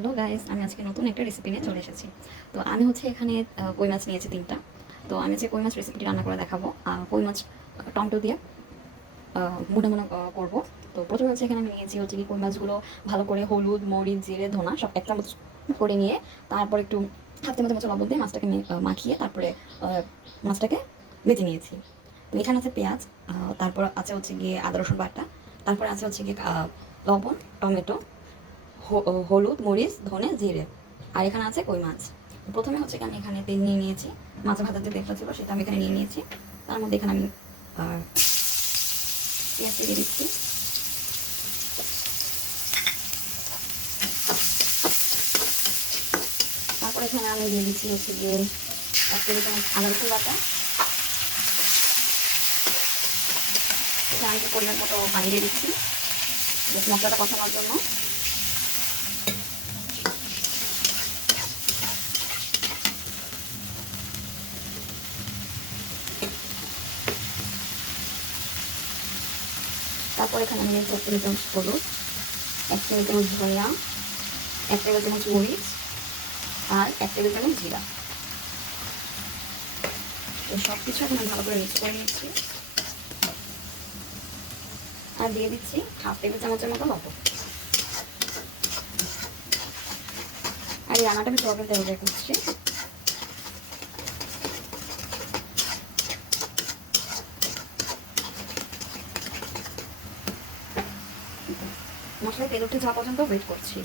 Hello guys, আমি আজকে নতুন একটা রেসিপি নিয়ে চলে এসেছি। তো আমি এখানে কই মাছ নিয়েছি ৩টা। তো আমি কই মাছ রেসিপিটি রান্না করে দেখাবো। কই মাছ টমেটো দিয়ে মুড়া মুড়া করবো। তো প্রথমে এখানে আমি নিয়েছি কি কই মাছগুলো ভালো করে হলুদ, মরিচ, জিরে, ধনা সব এক চামচ করে নিয়ে তারপর একটু হাফ চামচ লবণ দিয়ে মাছটাকে মাখিয়ে তারপরে মাছটাকে ভেজে নিয়েছি। তো এখানে আছে পেঁয়াজ, তারপর আছে গিয়ে আদা রসুন বাটা, তারপরে আছে গিয়ে লবণ, টমেটো, হলুদ, মরিচ, ধনে, জিরে, আর এখানে আছে কই মাছ। প্রথমে আমি এখানে তেল নিয়ে নিয়েছি। মাছ ভাজাতে তেলটা ছিল সেটা আমি এখানে নিয়ে নিয়েছি। তার মধ্যে এখানে আমি পেঁয়াজ দিয়ে দিচ্ছি। তারপর এখানে আমি দিয়ে দিচ্ছি গিয়ে 1 টেবিল চামচ আদা রসুন বাটা। এখানে আমি পরিমাণ মতো পানি দিয়ে দিচ্ছি মশলাটা কষানোর জন্য। তারপর এখানে আমি 1 টেবিল চামচ হলুদ, 1 টেবিল চামচ ধনিয়া, 1 টেবিল চামচ মরিচ আর 1 টেবিল চামচ জিরা। সব কিছু এখন ভালো করে মিক্স করে নিচ্ছি আর দিয়ে দিচ্ছি হাফ টেবিল চামচের মতো লবণ। আর এই রান্নাটা আমি সরকার তেল দিয়ে করছি। মশলা তেল উঠে যাওয়া পর্যন্ত ওয়েট করছি।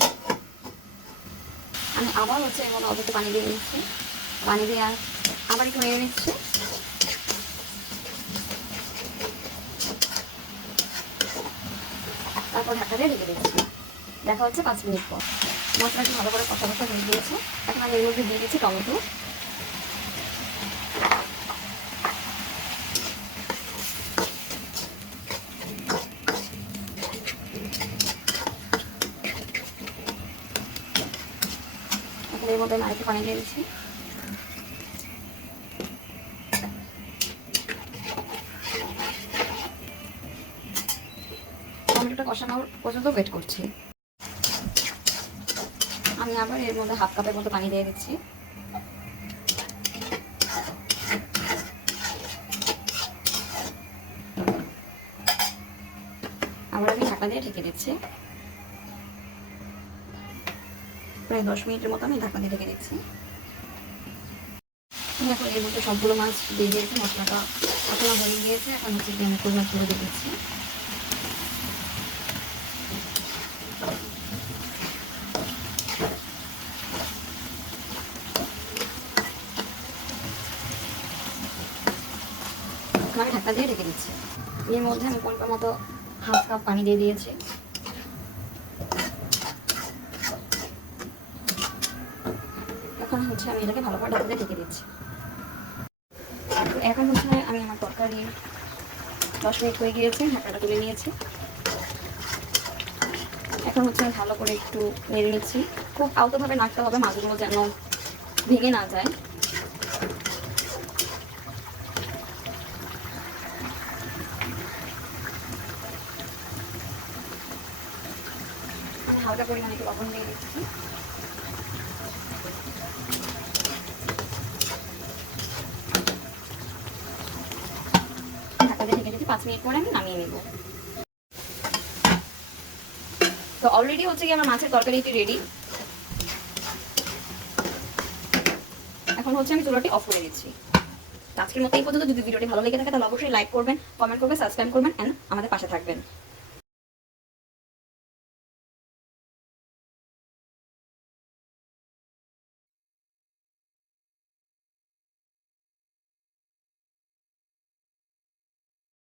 আমি আবার এর মধ্যে অল্প পানি দিয়ে নিচ্ছি। পানি দিয়ে আবার একটু নেড়ে নিচ্ছি। তারপর ঢাকা দিয়ে ঢেকে দিচ্ছি। দেখা হচ্ছে 5 মিনিট পর। মশলাটি ভালো করে কষা কষা হয়ে গিয়েছে। এখন আমি এর মধ্যে দিয়ে দিচ্ছি টমেটো। এখন এর মধ্যে আমি আরেকটু পানি দিয়ে দিচ্ছি। টমেটোটা কষানোর পর্যন্ত ওয়েট করছি। আমি আবার এর মধ্যে হাফ কাপের মতো পানি দিয়ে দিচ্ছি। আবার আমি ঢাকা দিয়ে ঢেকে দিচ্ছি। প্রায় 10 মিনিটের মতো আমি ঢাকা দিয়ে ঢেকে দিচ্ছি। এখন এর মধ্যে সবগুলো মাছ দিয়ে দিয়েছি। মশলাটা কষানো হয়ে গিয়েছে। এখন আমি কই মাছগুলো দিয়ে দিচ্ছি। আমি ঢাকা দিয়ে ঢেকে দিচ্ছি। এর মধ্যে আমি পরিমাণ মতো হাফ কাপ পানি দিয়ে দিয়েছি। এখন আমি এটাকে ভালো করে ঢাকা দিয়ে ঢেকে দিচ্ছি। এখন আমি আমার তরকারি 10 মিনিট হয়ে গিয়েছে। ঢাকাটা তুলে নিয়েছি। এখন আমি ভালো করে একটু নেড়ে নিচ্ছি। খুব আলতোভাবে নাড়তে হবে, মাছগুলো যেন ভেঙে না যায়। আমি হালকা পরিমাণে একটু লবণ দিয়ে দিচ্ছি। ঢাকা দিয়ে ঢেকে দিচ্ছি। 5 মিনিট পরে আমি নামিয়ে নেব। তো অলরেডি কি আমার মাছের তরকারিটি রেডি। এখন আমি চুলাটি অফ করে দিচ্ছি। আজকের মতো এই পর্যন্ত। যদি ভিডিওটি ভালো লেগে থাকে তাহলে অবশ্যই লাইক করবেন, কমেন্ট করবেন, সাবস্ক্রাইব করবেন এন্ড আমাদের পাশে থাকবেন।